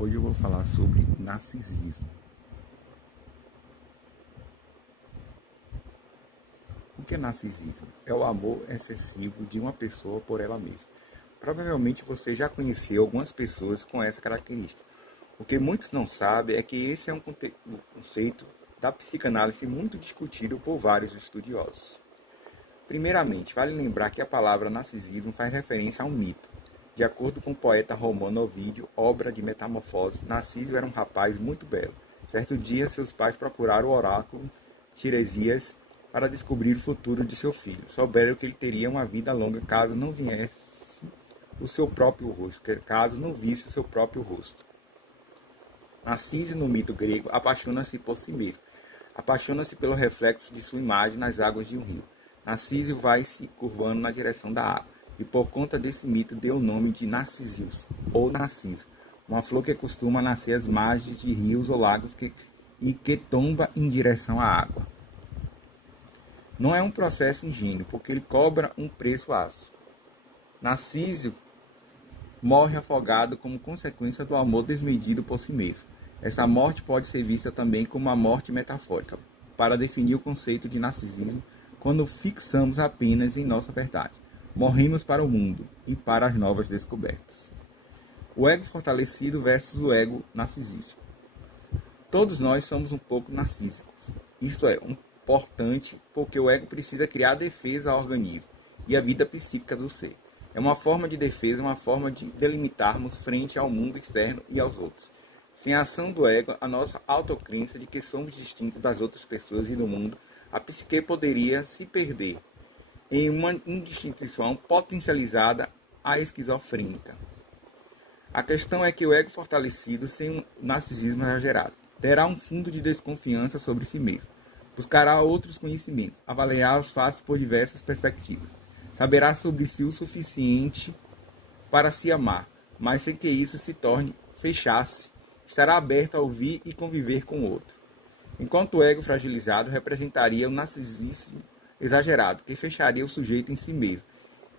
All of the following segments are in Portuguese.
Hoje eu vou falar sobre narcisismo. O que é narcisismo? É o amor excessivo de uma pessoa por ela mesma. Provavelmente você já conheceu algumas pessoas com essa característica. O que muitos não sabem é que esse é um conceito da psicanálise muito discutido por vários estudiosos. Primeiramente, vale lembrar que a palavra narcisismo faz referência a um mito. De acordo com o poeta romano Ovídio, obra de Metamorfose, Narciso era um rapaz muito belo. Certo dia, seus pais procuraram o oráculo Tiresias para descobrir o futuro de seu filho. Souberam que ele teria uma vida longa caso não viesse o seu próprio rosto, caso não visse o seu próprio rosto. Narciso, no mito grego, apaixona-se por si mesmo. Apaixona-se pelo reflexo de sua imagem nas águas de um rio. Narciso vai se curvando na direção da água, e por conta desse mito deu o nome de Narcisius, ou Narciso, uma flor que costuma nascer às margens de rios ou lagos e que tomba em direção à água. Não é um processo ingênuo, porque ele cobra um preço ácido. Narciso morre afogado como consequência do amor desmedido por si mesmo. Essa morte pode ser vista também como uma morte metafórica, para definir o conceito de narcisismo quando fixamos apenas em nossa verdade. Morremos para o mundo e para as novas descobertas. O ego fortalecido versus o ego narcisístico. Todos nós somos um pouco narcísicos. Isto é importante porque o ego precisa criar defesa ao organismo e à vida psíquica do ser. É uma forma de defesa, uma forma de delimitarmos frente ao mundo externo e aos outros. Sem a ação do ego, a nossa autocrença de que somos distintos das outras pessoas e do mundo, a psique poderia se perder em uma indistinção potencializada à esquizofrênica. A questão é que o ego fortalecido, sem um narcisismo exagerado, terá um fundo de desconfiança sobre si mesmo. Buscará outros conhecimentos, avaliará os fatos por diversas perspectivas. Saberá sobre si o suficiente para se amar, mas sem que isso se torne fechar-se. Estará aberto a ouvir e conviver com o outro. Enquanto o ego fragilizado representaria o narcisismo exagerado, que fecharia o sujeito em si mesmo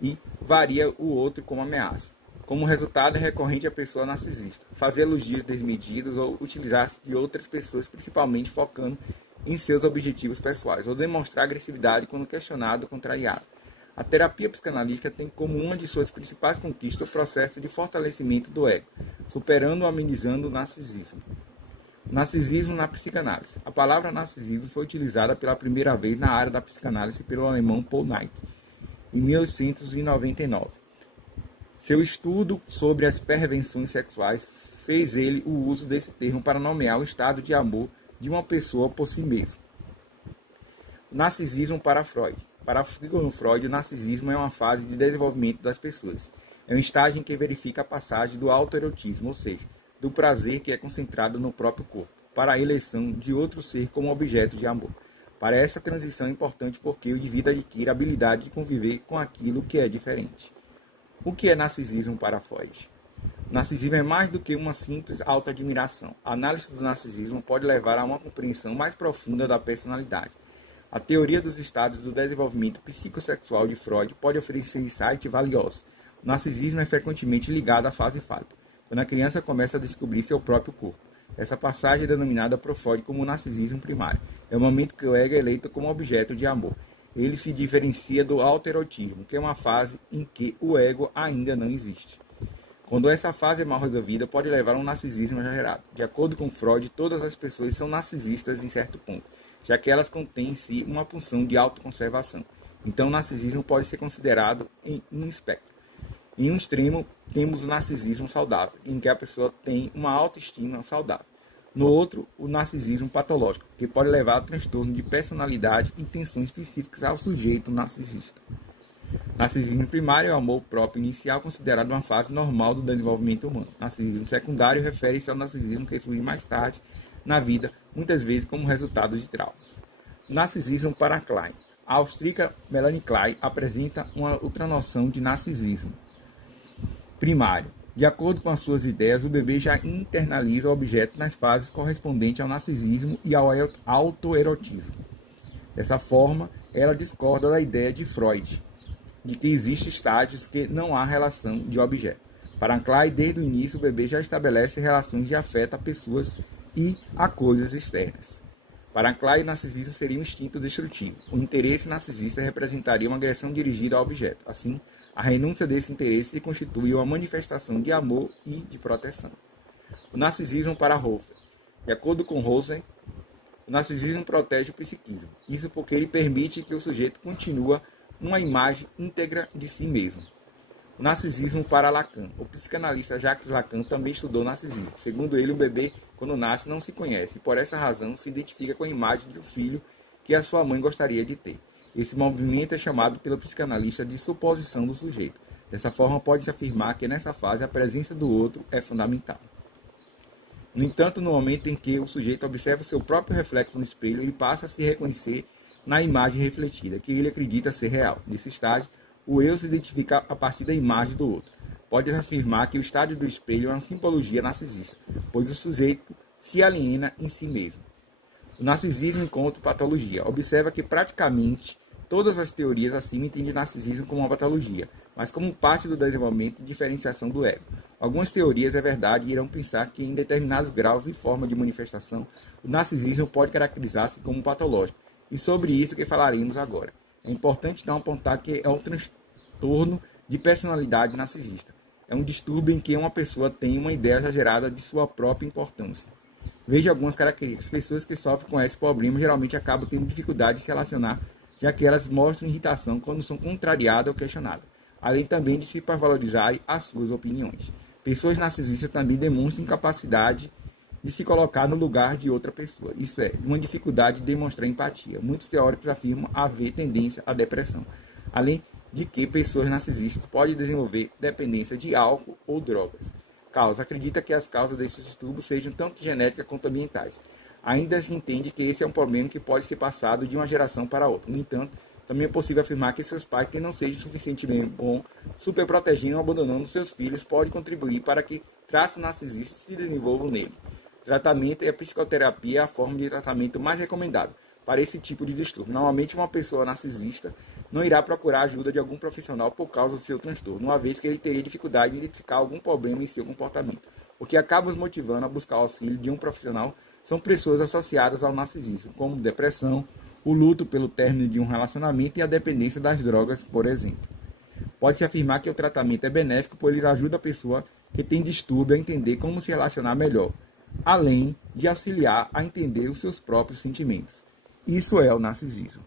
e varia o outro como ameaça. Como resultado, é recorrente a pessoa narcisista fazer elogios desmedidos ou utilizar-se de outras pessoas, principalmente focando em seus objetivos pessoais, ou demonstrar agressividade quando questionado ou contrariado. A terapia psicanalítica tem como uma de suas principais conquistas o processo de fortalecimento do ego, superando ou amenizando o narcisismo. Narcisismo na psicanálise. A palavra narcisismo foi utilizada pela primeira vez na área da psicanálise pelo alemão Paul Knight, em 1899. Seu estudo sobre as perversões sexuais fez ele o uso desse termo para nomear o estado de amor de uma pessoa por si mesma. O narcisismo para Freud. Para Freud, o narcisismo é uma fase de desenvolvimento das pessoas. É um estágio em que verifica a passagem do autoerotismo, ou seja, do prazer que é concentrado no próprio corpo, para a eleição de outro ser como objeto de amor. Para essa transição é importante porque o indivíduo adquire a habilidade de conviver com aquilo que é diferente. O que é narcisismo para Freud? Narcisismo é mais do que uma simples autoadmiração. A análise do narcisismo pode levar a uma compreensão mais profunda da personalidade. A teoria dos estados do desenvolvimento psicossexual de Freud pode oferecer insights valiosos. O narcisismo é frequentemente ligado à fase fálica, quando a criança começa a descobrir seu próprio corpo. Essa passagem é denominada por Freud como narcisismo primário. É o momento que o ego é eleito como objeto de amor. Ele se diferencia do autoerotismo, que é uma fase em que o ego ainda não existe. Quando essa fase é mal resolvida, pode levar a um narcisismo exagerado. De acordo com Freud, todas as pessoas são narcisistas em certo ponto, já que elas contêm em si uma pulsão de autoconservação. Então, o narcisismo pode ser considerado em um espectro. Em um extremo, temos o narcisismo saudável, em que a pessoa tem uma autoestima saudável. No outro, o narcisismo patológico, que pode levar a transtorno de personalidade e tensões específicas ao sujeito narcisista. Narcisismo primário é o amor próprio inicial, considerado uma fase normal do desenvolvimento humano. Narcisismo secundário refere-se ao narcisismo que surge mais tarde na vida, muitas vezes como resultado de traumas. Narcisismo para Klein. A austríaca Melanie Klein apresenta uma outra noção de narcisismo primário. De acordo com as suas ideias, o bebê já internaliza o objeto nas fases correspondentes ao narcisismo e ao autoerotismo. Dessa forma, ela discorda da ideia de Freud, de que existem estágios que não há relação de objeto. Para Klein, desde o início, o bebê já estabelece relações de afeto a pessoas e a coisas externas. Para Klein, o narcisismo seria um instinto destrutivo. O interesse narcisista representaria uma agressão dirigida ao objeto. Assim, a renúncia desse interesse constitui uma manifestação de amor e de proteção. O narcisismo para Hofer. De acordo com Rosen, o narcisismo protege o psiquismo. Isso porque ele permite que o sujeito continue uma imagem íntegra de si mesmo. O narcisismo para Lacan. O psicanalista Jacques Lacan também estudou narcisismo. Segundo ele, o bebê, quando nasce, não se conhece e, por essa razão, se identifica com a imagem do filho que a sua mãe gostaria de ter. Esse movimento é chamado pelo psicanalista de suposição do sujeito. Dessa forma, pode-se afirmar que, nessa fase, a presença do outro é fundamental. No entanto, no momento em que o sujeito observa seu próprio reflexo no espelho, ele passa a se reconhecer na imagem refletida, que ele acredita ser real. Nesse estágio, o eu se identifica a partir da imagem do outro. Pode-se afirmar que o estágio do espelho é uma simbologia narcisista, pois o sujeito se aliena em si mesmo. O narcisismo encontra patologia. Observa que praticamente todas as teorias acima entendem o narcisismo como uma patologia, mas como parte do desenvolvimento e diferenciação do ego. Algumas teorias, é verdade, irão pensar que em determinados graus e forma de manifestação, o narcisismo pode caracterizar-se como patológico, e sobre isso que falaremos agora. É importante não apontar que é um transtorno de personalidade narcisista. É um distúrbio em que uma pessoa tem uma ideia exagerada de sua própria importância. Veja algumas características. Pessoas que sofrem com esse problema geralmente acabam tendo dificuldade de se relacionar, já que elas mostram irritação quando são contrariadas ou questionadas, além também de se hipervalorizarem as suas opiniões. Pessoas narcisistas também demonstram incapacidade de se colocar no lugar de outra pessoa. Isso é, uma dificuldade de demonstrar empatia. Muitos teóricos afirmam haver tendência à depressão, além de que pessoas narcisistas podem desenvolver dependência de álcool ou drogas. Causa. Acredita que as causas desses distúrbios sejam tanto genéticas quanto ambientais. Ainda se entende que esse é um problema que pode ser passado de uma geração para outra. No entanto, também é possível afirmar que seus pais, que não sejam suficientemente bons, superprotegendo ou abandonando seus filhos, podem contribuir para que traços narcisistas se desenvolvam nele. Tratamento e a psicoterapia é a forma de tratamento mais recomendada para esse tipo de distúrbio. Normalmente, uma pessoa narcisista não irá procurar a ajuda de algum profissional por causa do seu transtorno, uma vez que ele teria dificuldade em identificar algum problema em seu comportamento. O que acaba os motivando a buscar o auxílio de um profissional são pessoas associadas ao narcisismo, como depressão, o luto pelo término de um relacionamento e a dependência das drogas, por exemplo. Pode-se afirmar que o tratamento é benéfico, pois ele ajuda a pessoa que tem distúrbio a entender como se relacionar melhor, além de auxiliar a entender os seus próprios sentimentos. Isso é o narcisismo.